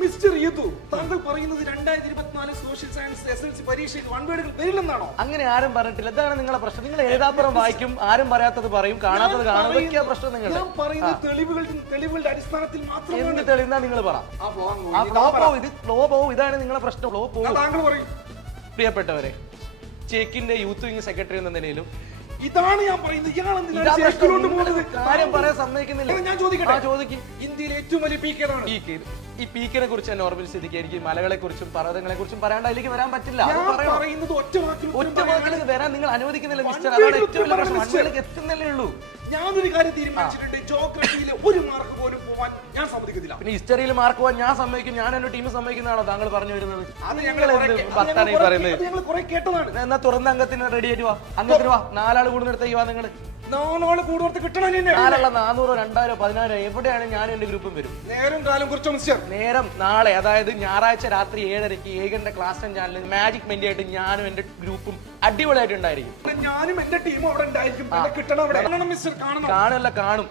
Mister Yadu, താങ്കൾ പറയുന്നത് 2024 social science SLC പരീക്ഷയിൽ വൺവേഡുകൾ വരില്ലെന്നാണോ? അങ്ങനെ ആരും പറഞ്ഞിട്ടില്ല. ഇതാണ് നിങ്ങളെ പ്രശ്നം. നിങ്ങൾ എഴുതാപ്പുറം വായിക്കും, ആരും പറയാത്തത് പറയും, കാണാത്തത് കാണും. ഇതൊക്കെയാ പ്രശ്നം. നിങ്ങൾ ഞാൻ പറയുന്നത് തെളിവുകളുടെ അടിസ്ഥാനത്തിൽ മാത്രമാണ്. എന്ത് തെളിയുന്നാ നിങ്ങൾ പറ. ആ ഫ്ലോ പോവും, ഇത് ഫ്ലോ പോവും. ഇതാണ് നിങ്ങളെ പ്രശ്നം. ഫ്ലോ പോവും. താങ്കൾ പറയും. പ്രിയപ്പെട്ടവരെ, ചെക്കിന്റെ യൂത്ത് വിംഗ് സെക്രട്ടറി എന്ന നിലയിലും ഇതാണ് ഞാൻ പറയുന്നത്. കാര്യം പറയാൻ സമ്മതിക്കുന്നില്ല. ഞാൻ ചോദിക്കട്ടെ, ചോദിക്കും. ഇന്ത്യയിലെ ഏറ്റവും വലിയ പീക്ക് ഏതാണ്? ഈ പീക്കിനെ കുറിച്ച് തന്നെ ഓർമ്മിച്ച സ്ഥിതിക്ക് എനിക്ക് മലകളെ കുറിച്ചും പർവ്വതങ്ങളെ കുറിച്ചും പറയാണ്ട് അതിലേക്ക് വരാൻ പറ്റില്ല. ഒറ്റ വാക്കിലേക്ക് വരാൻ നിങ്ങൾ അനുവദിക്കുന്നില്ല മിസ്റ്റർ. അതാണ് ഏറ്റവും വലിയ പ്രശ്നം. വൺവേയിലേക്ക് എത്തുന്നല്ലേ ഉള്ളൂ. ഞാനൊരു കാര്യം തീരുമാനിച്ചിട്ടുണ്ട്, ജോഗ്രഫിയിലെ ഒരു മാർക്ക് പോലും പോവാൻ ഞാൻ സമ്മതിക്കത്തില്ല. പിന്നെ ഹിസ്റ്ററിയിൽ മാർക്ക് പോവാൻ ഞാൻ സമ്മതിക്കും, ഞാൻ എന്റെ ടീം സമ്മതിക്കുന്നതാണോ താങ്കൾ പറഞ്ഞു വരുന്നത്? കേട്ടതാണ്. എന്നാ തുറന്ന അംഗത്തിന് റെഡി ആയിട്ട് വാ. അംഗത്തിന് വാ. 4 ആൾ കൂടുന്നിടത്തേക്ക് വാ. നിങ്ങൾ 4 ആൾ കൂടുതൽ കിട്ടണം. 4 400 2000 10,000 എവിടെയാണ് ഞാൻ എന്റെ ഗ്രൂപ്പും വരും. നേരം കാലം കുറിച്ചോ മിസ്റ്റർ? നേരം നാളെ, അതായത് ഞായറാഴ്ച രാത്രി 7:30 ഏകന്റെ ക്ലാസ് 10 ചാനലിൽ മാജിക് മെന്റി ആയിട്ട് ഞാനും എന്റെ ഗ്രൂപ്പും അടിപൊളിയായിട്ടുണ്ടായിരിക്കും. ഞാനും എന്റെ ടീമും അവിടെ ഉണ്ടായിരിക്കും. കിട്ടണം. അവിടെ മിസ്റ്റർ കാണണം. കാണല്ല കാണും.